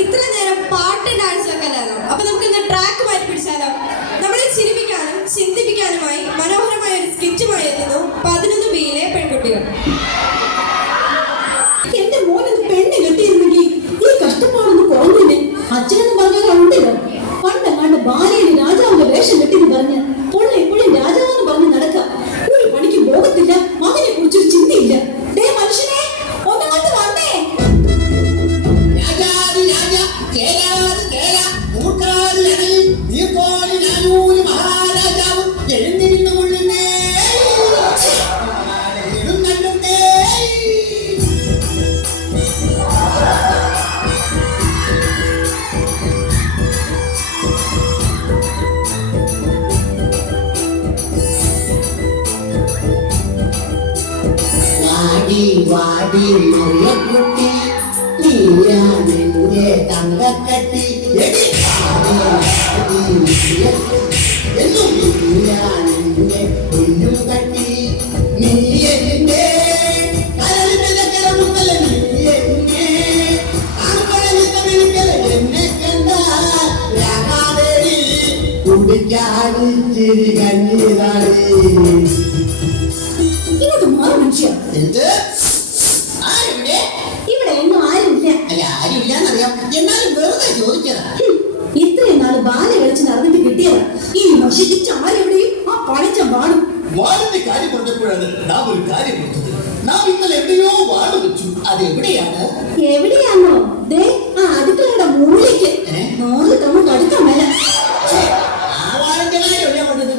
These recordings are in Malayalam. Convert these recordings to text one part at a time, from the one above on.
ഇത്ര നേരം പാട്ട് ഡാൻസ് ഒക്കെ അല്ലാലോ. അപ്പൊ നമുക്ക് ഇന്ന് ട്രാക്ക് മാറ്റി പിടിച്ചാലോ? നമ്മളെ ചിരിപ്പിക്കാനും ചിന്തിപ്പിക്കാനുമായി മനോഹരമായ ഒരു സ്കിറ്റുമായി എത്തുന്നു 11 ബിയിലെ പെൺകുട്ടികൾ. എന്റെ മോനൊന്ന് പെണ്ണ് കെട്ടിയിരുന്നെങ്കിൽ ഈ കഷ്ടപ്പാടൊന്ന് കുറഞ്ഞില്ലേ? അച്ഛനെന്ന് പറഞ്ഞവരുണ്ടല്ലോ, പണ്ടെങ്ങാണ്ട് ബാലയിൽ രാജാവിന്റെ വേഷം കെട്ടിന്ന് പറഞ്ഞ് പൊള്ള എപ്പോഴും രാജാവെന്ന് പറഞ്ഞ് നടക്കാം. ഒരു പണിക്ക് പോകത്തില്ല, മകനെ കുറിച്ചൊരു ചിന്തയില്ല. മനുഷ്യനെ ഒന്നങ്ങോട്ട് വന്നേ. വാടി മുറിയക്കുട്ടി നീയാണെന്റെ തങ്കക്കട്ടി എന്നും നീയാണെന്റെ പൊന്നും കട്ടി നീ എന്റെ കരമുക്കല നീ എന്നെ എന്നെ കണ്ടാടി കുടിക്കാടി ചിരി കണ്ണീരാടി. ഇങ്ങോട്ട് മാറി മനുഷ്യ. ഇവിടെ ഒന്നും ആരുമില്ല. അല്ല, ആരുമില്ലാന്നറിയാം, എന്നാലും വെറുതെ ചോദിക്കതാ. ഇത്രയും നാള് ബാല കളിച്ച് നടന്നിട്ട് കിട്ടിയതാ. ഈ നശിപ്പിച്ച ആരെവിടെയും ആ പണിച്ച വാടും. വാടിന്റെ കാര്യം പറഞ്ഞപ്പോഴാണ് നാം ഒരു കാര്യം കൊടുത്തത്. നാം ഇന്നലെ എവിടെയോ വാട് വെച്ചു. അത് എവിടെയാണ്? എവിടെയാണോ? ദേ ആ അടുക്കളയുടെ മൂലയ്ക്ക്. 100 തവണ അടുക്കാൻ മേല. ആ വാടിന്റെ കാര്യമല്ല പറഞ്ഞത്,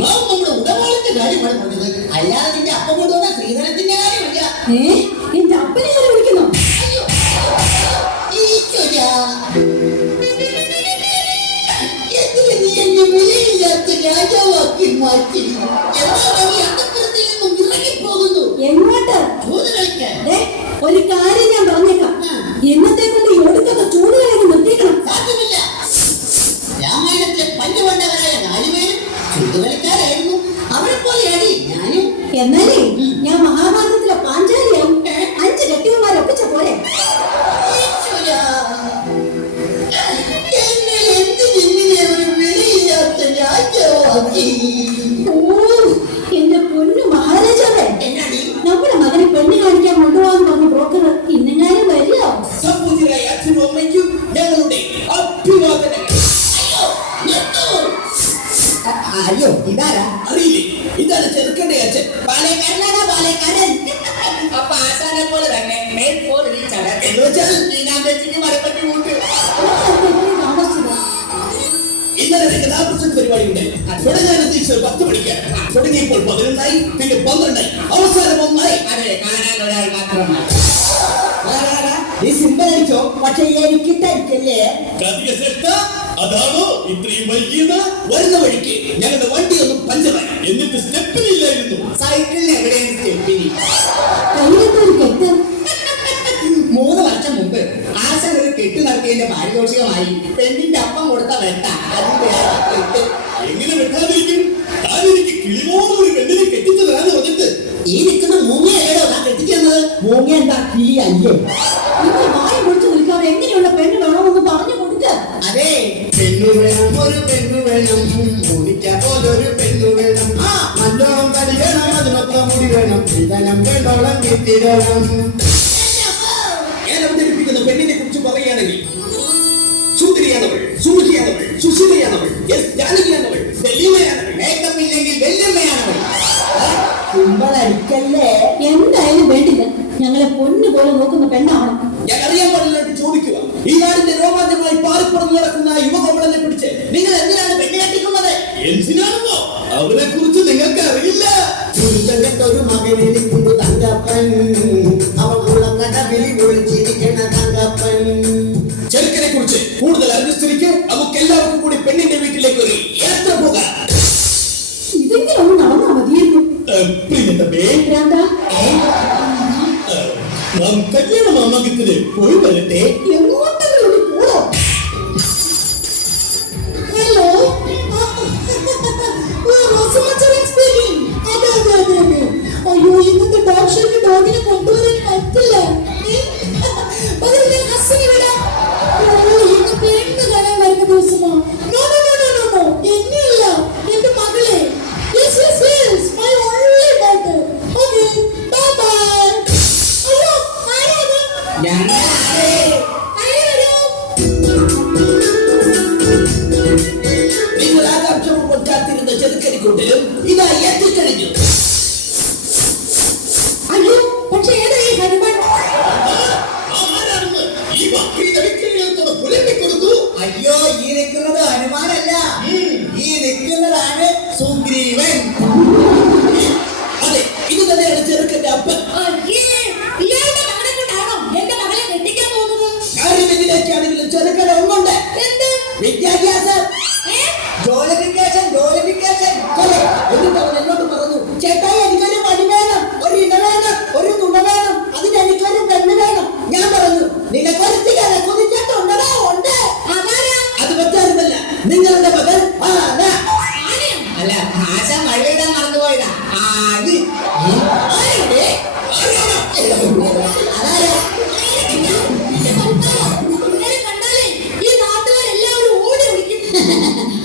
നാം നമ്മുടെ ഉടവാളിന്റെ കാര്യമാണ് പറഞ്ഞത്. അല്ലാതെ നിന്റെ അപ്പം കൊണ്ടുവന്ന ശ്രീധരത്തിന്റെ കാര്യമില്ല. എന്റെ അപ്പനെ ഞാൻ വിളിക്കുന്നു. നീ എന്റെ വിലയില്ലാത്ത രാജാവാക്കി മാറ്റി. ഇറങ്ങിപ്പോകുന്നു. എങ്ങോട്ട്? ചൂത് കളിക്കാൻ. ഒരു കാര്യം ഞാൻ പറഞ്ഞേക്കാം, എന്നത്തെ കൊണ്ട് ഈ ഒടുക്കത്തെ ചൂട് കളി നിർത്തിക്കണം. സാധ്യമല്ല. രാമായണത്തിലെ പണ്ടുപണ്ടവരായ 4 പേരും ചൂത് കളിക്കാരായിരുന്നു. അവരെ പോലെയാണ് ഞാനും. എന്നാലേ ഞാൻ മഹാഭാരതത്തിലെ പാഞ്ചാലിയാവും. 5 കെട്ടിയന്മാരെ ഒപ്പിച്ച പോലെ. എന്റെ പൊന്നു മഹാരാജാവേ, നമ്മുടെ മകനെ പെണ്ണ് കാണിക്കാൻ കൊണ്ടുപോകാന്ന് പറഞ്ഞ ബ്രോക്കർ ഇന്നെങ്ങാനും വരികയോ? സമ്പൂജ്യരായ അച്ഛനും അമ്മയ്ക്കും ഞങ്ങളുടെ അഭിവാദനങ്ങൾ. അയ്യോ, ഇതാരാ? അറിയില്ലേ? ഇതാണ് ചെറുക്കന്റെ അച്ഛൻ. പാലക്കാരനാണ്, പാലക്കാരൻ. അപ്പൊ ആശാനെ പോലെ തന്നെ എന്ന് വെച്ചാൽ മരപ്പറ്റി കൂട്ട്. ഇന്നലെ കഥാപ്രസംഗ പരിപാടിയുണ്ട്. തുടങ്ങാൻ ഉദ്ദേശിച്ചത് 10 മണിക്ക്. തുടങ്ങിയപ്പോൾ 11 പിന്നെ 12 അവസാനം 1. അതെ, കാണാൻ ഒരാൾ മാത്രമാണ്. നീ സിമ്പലിച്ചോ, പക്ഷെ എനിക്ക് തരിക്കല്ലേ. അതാണോ ഇത്രയും വൈകിയത്? വരുന്ന വഴിക്ക് ഞങ്ങളുടെ വണ്ടി ഒന്ന് പഞ്ചറായി. എന്നിട്ട് സ്റ്റെപ്പിനില്ലായിരുന്നു. സൈക്കിളിന് എവിടെയാണ് സ്റ്റെപ്പിനി? കയ്യിലൊരു കെട്ട്. 3 വർഷം മുമ്പ് ആശാൻ ഒരു കെട്ട് നടത്തിയതിന്റെ പാരിതോഷികമായി പെണ്ണിന്റെ അപ്പം കൊടുത്ത വെട്ട. അതിന്റെ കെട്ട് എങ്ങനെ വെട്ടാതിരിക്കും? താനെനിക്ക് കിളിമോളൊരു പെണ്ണിനെ കെട്ടിച്ചു തരാന്ന് പറഞ്ഞിട്ട് ഈ നിൽക്കുന്ന മൂങ്ങയല്ലോ ഞാൻ കെട്ടിക്കുന്നത്. മൂങ്ങ എന്താ കിളി അല്ലേ? വായ പൊളിച്ചു നിൽക്കാതെ എങ്ങനെയുള്ള പെണ്ണ് വേണമെന്ന് പറഞ്ഞു കൊടുക്ക. അതെ, പെണ്ണു വേണം, ഒരു പെണ്ണു വേണം, മുടിക്ക പോലൊരു പെണ്ണു വേണം, നല്ലോണം തടി വേണം, അതിനൊക്കെ മുടി വേണം, ഇതനം വേണ്ടോളം കിട്ടി വേണം. ഞാൻ അവതരിപ്പിക്കുന്ന പെണ്ണിനെ കുറിച്ച് പറയുകയാണെങ്കിൽ സുന്ദരിയാണവൾ, സുമുഖിയാണവൾ, സുശീലയാണവൾ, ജാനകിയാണവൾ, വെല്ലിമയാണവൾ, മേക്കപ്പ് ഇല്ലെങ്കിൽ വെല്ലുമ്മയാണവൾ. കുമ്പളടിക്കല്ലേ. എന്തായാലും വേണ്ടില്ല, ഞങ്ങളെ പൊന്നു പോലെ നോക്കുന്ന പെണ്ണാവണം. ഞാൻ അറിയാൻ പാടില്ലാണ്ട് ചോദിക്കുക, ഈ നാടിന്റെ രോമാഞ്ചമായി പാറിപ്പുറന്ന് നടക്കുന്ന യുവകോമളനെ പിടിച്ച് നിങ്ങൾ എന്തിനാണ് പെണ്ണ് കെട്ടിക്കുന്നത്? എന്തിനാണെന്നോ അവനെ കുറിച്ച് നിങ്ങൾക്ക് അറിയില്ല. ഒരു മകനെനിക്കുണ്ട് തങ്കപ്പൻ, അവളുള്ള കടവിളി വിളിച്ചിരിക്കണ തങ്കപ്പൻ. ചെറുക്കനെ കുറിച്ച് കൂടുതൽ അനുസരിച്ച് നമുക്ക് എല്ലാവർക്കും കൂടി പെണ്ണിന്റെ വീട്ടിലേക്ക് ഒരു യാത്ര പോകാം. ഇതെങ്കിലും ഒന്ന് നടന്നാ മതിയായിരുന്നു. നാം കല്യാണ മാമാങ്കത്തിന് പോയി വരട്ടെ. എങ്ങോട്ടെങ്കിലും ഒന്ന് പോടോ. ഹലോ, അയ്യോ, ഇന്നത്തെ ഡോഗ് ഷോയ്ക്ക് ഡോഗിനെ കൊണ്ടുവരാൻ പറ്റില്ല. വക്രീത വിക്രിയത്തോട് പുലമ്പിക്കൊടുക്കൂ. അയ്യോ, ഈ നിൽക്കുന്നത് ഹനുമാനല്ല, ഈ നിൽക്കുന്നതാണ് സുഗ്രീവൻ. അതെ, ഇത് തന്നെയാണ് ചെറുക്കന്റെ അപ്പൻ. ഇയാളുടെ മകനെ കൊണ്ടാണോ എന്റെ മകളെ കെട്ടിക്കാൻ പോകുന്നത്? കാര്യമെങ്കിലേക്കാണെങ്കിലും ചെറുക്കൻ ഒന്നുണ്ട്. എന്ത് വിദ്യാഭ്യാസം, ജോലിഫിക്കേഷൻ. എന്നിട്ട് അവൻ എന്നോട് പറഞ്ഞു, ചേട്ടായി എനിക്കൊരു പണി വേണം, ഒരു ഇട വേണം, ഒരു തുണ വേണം, അതിന് എനിക്കൊരു പെണ്ണ് വേണം. ഞാൻ പറഞ്ഞു, നിനക്കൊരുത്തിക്കാരെ കുതിച്ചിട്ടുണ്ടോ? ഉണ്ട്. അതാരാ? അത് മറ്റാരുമല്ല, നിങ്ങളുടെ മകൻ ആന. ആനയോ? അല്ല, ഭാഷ മഴയിടാൻ മറന്നുപോയതാ. ആനി. ആരുടെ? അതാരാ? ഇങ്ങനെ കണ്ടാലേ ഈ നാട്ടുകാരെല്ലാവരും ഓടി വിളിക്കും.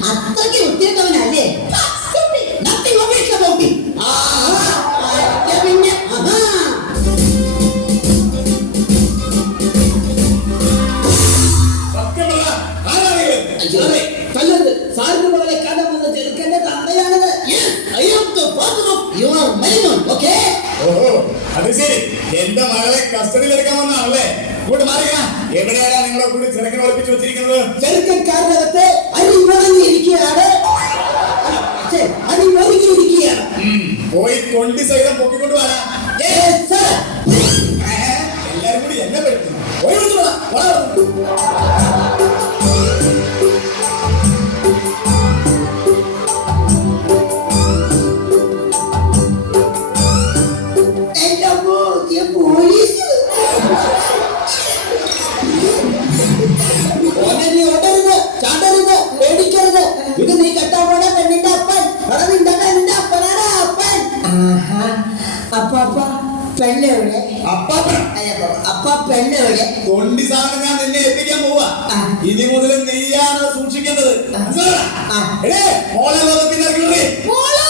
അത്രയ്ക്ക് വൃത്തിയിട്ടവനല്ലേ? പിന്നെ സത്യം പറ, ആരാണ് ഇത്? അതെ, കല്ലത് സാറിന്റെ മകളെ കാണാൻ വന്ന ചെറുക്കന്റെ തന്തയാണത്. ഓക്കെ, ഓഹോ, അത് ശരി. എന്റെ മകളെ കസ്റ്റഡിയിൽ എടുക്കാൻ വന്നാണല്ലേ? ഇങ്ങോട്ട് മാറുക. എവിടെയാണ് നിങ്ങളെ കൂടി ചെറുക്കനെ ഒളിപ്പിച്ചു വെച്ചിരിക്കുന്നത്? ചെറുക്കൻ കാറിനകത്ത് അരിമടങ്ങിയിരിക്കുകയാണ്. അരിമടങ്ങിയിരിക്കുകയാണ്. പോയി തൊണ്ടി സഹിതം പൊക്കിക്കൊണ്ട് വരാ. എല്ലാരും കൂടി എന്നെ പെടുത്തുന്നു. പോയി വിളിച്ചു എന്റെ അമ്മോ, ഈ പോലീസ്. ഓനെ നീ ഓടരുത്, ചാടരുത്, പേടിക്കരുത്. ഇത് നീ കെട്ടാൻ പോണ പെണ്ണിന്റെ അപ്പൻ. എടാ, നിന്റെ പെണ്ണിന്റെ അപ്പനാണ് അപ്പൻ. അപ്പാപ്പ പെണ്ണെവിടെ? അപ്പാപ്പൻ. അപ്പ പെണ്ണെവിടെ? തൊണ്ടി സാധനം ഞാൻ നിന്നെ എത്തിക്കാൻ പോവാ. ഇനി മുതൽ നീയാണ് സൂക്ഷിക്കേണ്ടത്. മോളെ ലോകത്തിന് ഇറക്കി. മോളോ,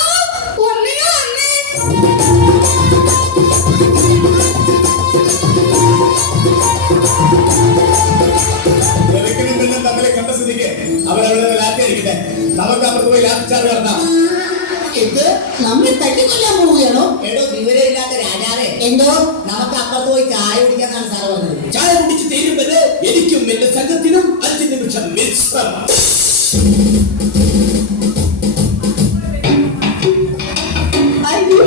ഒന്നിനോ അമ്മേ. ചെറുക്കനും പെണ്ണും തമ്മിൽ കണ്ട സ്ഥിതിക്ക് അവരവിടെ ലാത്തി അടിക്കട്ടെ. നമുക്ക് അപ്പുറത്ത് പോയി ലാത്തിച്ചാറ് നടത്താം. ഇത് നമ്മെ തട്ടിക്കൊല്ലാൻ പോവുകയാണോ? എടോ, വിവരമില്ലാത്ത രാജാവേ, എന്തോ? നമുക്ക് അപ്പുറത്ത് പോയി ചായ കുടിക്കാന്നാണ് സാറ് പറഞ്ഞത്. ചായ കുടിച്ച് തീരുമ്പത് എനിക്കും എന്റെ സംഘത്തിനും 5 നിമിഷം വിശ്രമം. അയ്യോ,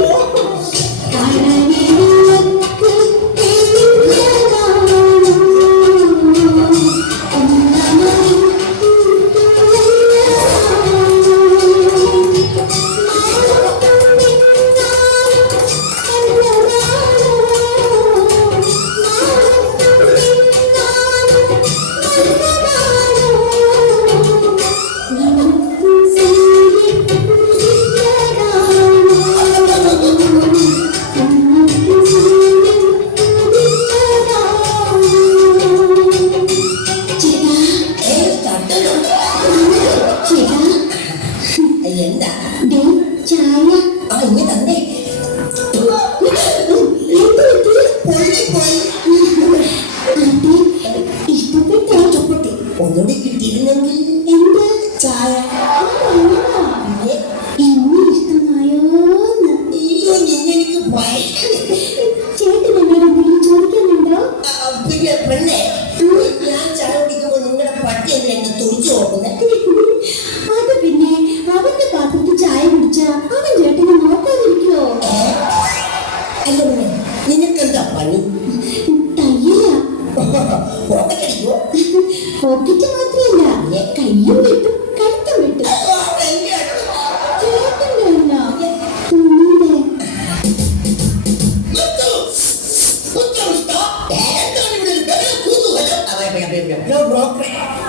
എന്താ? ചായ ആ, ഇനി തന്നെ ഇഷ്ടപ്പെട്ടു. ഒന്നുകൂടി കിട്ടിയിരുന്നെങ്കിൽ. എന്ത് ചായ എന്നെ ഇഷ്ടമായോന്ന് അയ്യോ, നിന്നെനിക്ക് ഭയങ്കര. ചേട്ടൻ എന്നോട് എന്തെങ്കിലും ചോദിക്കാനുണ്ടോ? പിന്നെ പെണ്ണെ, ഞാൻ ചായ കുടിക്കുമ്പോ നിങ്ങളുടെ പട്ടി എന്തിനാ എന്നെ തുറിച്ചു നോക്കുന്നത്? അത് പിന്നെ അവന്റെ പാത്രത്തിൽ ചായ കുടിച്ച അവൻ ചേട്ടനെ നോക്കാതിരിക്കോ? അല്ല പിന്നെ, നിനക്കെന്താ പണി? തയ്യല പോക്കറ്റടിക്കുവോ? പോക്കറ്റ് മാത്രമല്ല, കയ്യും വിട്ടും കഴുത്തും വിട്ടും. ചേട്ടന്റെ അല്ല, തുണിയുടെ.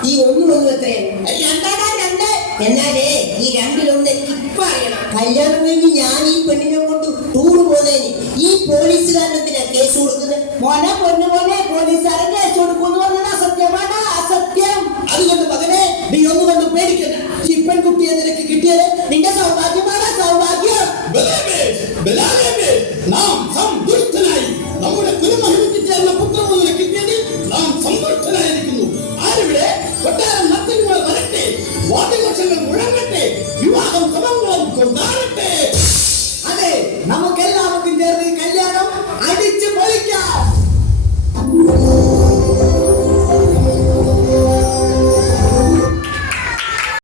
ഈ ഒന്നും എത്രയാണ്? എന്നാലേ ഈ രണ്ടിലൊന്ന് എനിക്ക് ഇപ്പൊ അറിയണം. കല്യാണം കഴിഞ്ഞ് ഞാൻ ഈ പെണ്ണിനെ